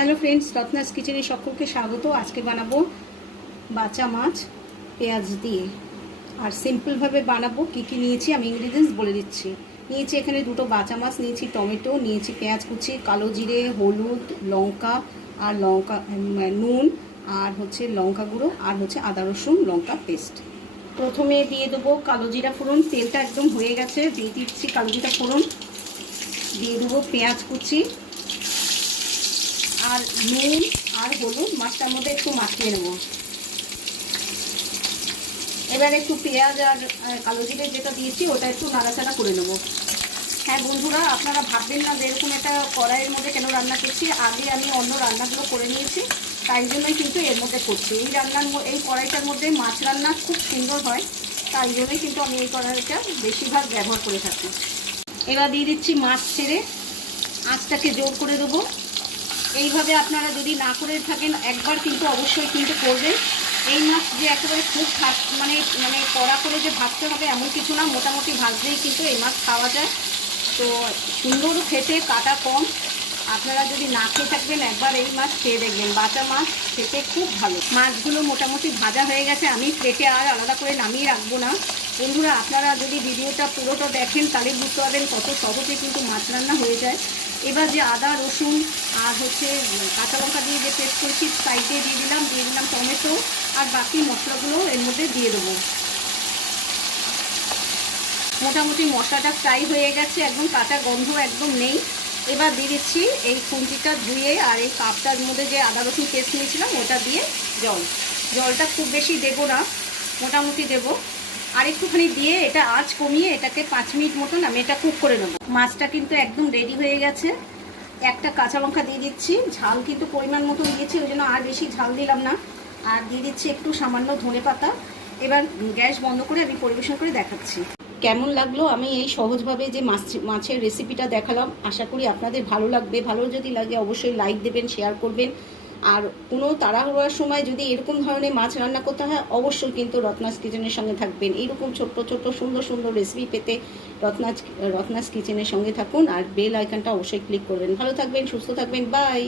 Hello friends, Ratna's কিচেনে সকলকে স্বাগত। আজকে বানাবো বাচা মাছ পেঁয়াজ দিয়ে। আর সিম্পলভাবে বানাবো কী কী নিয়েছি, আমি ইনগ্রিডিয়েন্টস বলে দিচ্ছি। নিয়েছি এখানে দুটো বাচা মাছ, নিয়েছি টমেটো, নিয়েছি পেঁয়াজ কুচি, কালো জিরে, হলুদ, লঙ্কা, আর লঙ্কা নুন, আর হচ্ছে লঙ্কা গুঁড়ো, আর হচ্ছে আদা রসুন, লঙ্কা পেস্ট প্রথমে দিয়ে দেবো কালো জিরা ফোড়ন, তেলটা একদম হয়ে গেছে, দিয়ে দিচ্ছি কালো জিরা ফোড়ন। দিয়ে দেবো পেঁয়াজ কুচি আর নুন আর হলুদ মাছটার মধ্যে একটু মাখিয়ে নেব। এবার একটু পেঁয়াজ আর কালো জিরে যেটা দিয়েছি, ওটা একটু নাড়াচাড়া করে নেব। হ্যাঁ বন্ধুরা, আপনারা ভাববেন না যে এরকম একটা কড়াইয়ের মধ্যে কেন রান্না করছি। আগে আমি অন্য রান্নাগুলো করে নিয়েছি, তাই জন্যই কিন্তু এর মধ্যে করছি। এই রান্নার এই কড়াইটার মধ্যে মাছ রান্না খুব সুন্দর হয়, তাই জন্যই কিন্তু আমি এই কড়াইটা বেশিরভাগ ব্যবহার করে থাকি। এবার দিয়ে দিচ্ছি মাছ ছেড়ে, আঁচটাকে জোর করে দেবো। এইভাবে আপনারা যদি না করে থাকেন, একবার কিন্তু অবশ্যই কিন্তু করবেন। এই মাছ যে একেবারে খুব ভাত মানে মানে কড়া করে যে ভাজতে হবে এমন কিছু না, মোটামুটি ভাজলেই কিন্তু এই মাছ খাওয়া যায়। তো সুন্দর খেতে, কাটা কম। আপনারা যদি না খেয়ে থাকবেন, একবার এই মাছ খেয়ে দেখবেন। বাটা মাছ খেতে খুব ভালো। মাছগুলো মোটামুটি ভাজা হয়ে গেছে। আমি প্লেটে আর আলাদা করে নামিয়ে রাখব না। বন্ধুরা, আপনারা যদি ভিডিওটা পুরোটা দেখেন, তাহলে বুঝতে পারবেন কত সহজে কিন্তু মাছ রান্না হয়ে যায়। এবার যে আদা, রসুন আর হচ্ছে কাঁচা লঙ্কা দিয়ে যে পেস্ট করেছি সাইডে দিয়ে দিলাম দিয়ে দিলাম টমেটো আর বাকি মশলাগুলো এর মধ্যে দিয়ে দেবো। মোটামুটি মশলাটা ফ্রাই হয়ে গেছে, একদম কাঁচা গন্ধ একদম নেই। এবার দিয়ে দিচ্ছি এই খুন্তিটা ধুয়ে আর এই কাপটার মধ্যে যে আদা রসুন পেস্ট নিয়েছিলাম, ওটা দিয়ে জল। জলটা খুব বেশি দেবো না, মোটামুটি দেবো। আর একটুখানি দিয়ে এটা আঁচ কমিয়ে এটাকে পাঁচ মিনিট মতন আমি এটা কুক করে নেব। মাছটা কিন্তু একদম রেডি হয়ে গেছে। একটা কাঁচা লঙ্কা দিয়ে দিচ্ছি। ঝাল কিন্তু পরিমাণ মতো দিয়েছি, ওই জন্য আর বেশি ঝাল দিলাম না। আর দিয়ে দিচ্ছি একটু সামান্য ধনে পাতা। এবার গ্যাস বন্ধ করে আমি পরিবেশন করে দেখাচ্ছি। কেমন লাগল? আমি এই সহজভাবে যে মাছ, মাছের রেসিপিটা দেখালাম। আশা করি আপনাদের ভালো লাগবে। ভালো যদি লাগে অবশ্যই লাইক দেবেন শেয়ার করবেন। আর কোনো তাড়াহুড়োর সময় যদি এরকম ধরনের মাছ রান্না করতে হয়, অবশ্যই কিন্তু রত্নাস কিচেনের সঙ্গে থাকবেন। এইরকম ছোট্ট ছোট্ট, সুন্দর সুন্দর রেসিপি পেতে রত্নাস রত্নাস কিচেনের সঙ্গে থাকুন আর বেল আইকনটা অবশ্যই ক্লিক করবেন। ভালো থাকবেন, সুস্থ থাকবেন বাই